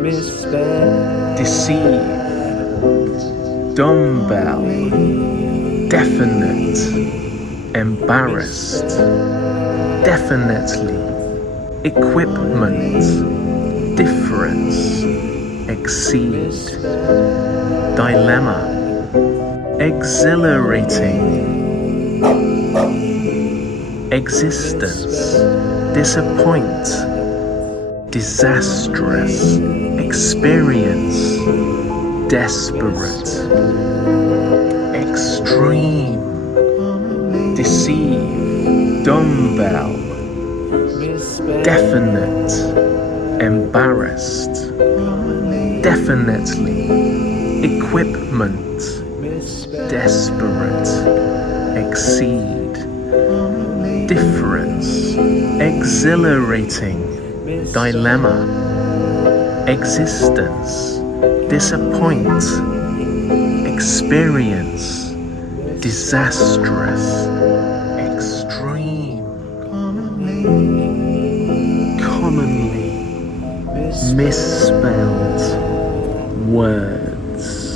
Misspelt. Deceive. Dumbbell. Definite. Embarrassed. Definitely. Equipment. Difference. Exceed. Dilemma. Exhilarating. Existence. Disappoint. Disastrous. Experience. Desperate. Extreme. Deceive. Dumbbell. Definite. Embarrassed. Definitely. Equipment. Desperate. Exceed. Difference. Exhilarating. Dilemma. Existence. Disappoint. Experience. Disastrous. Extreme. Commonly. Misspelled words.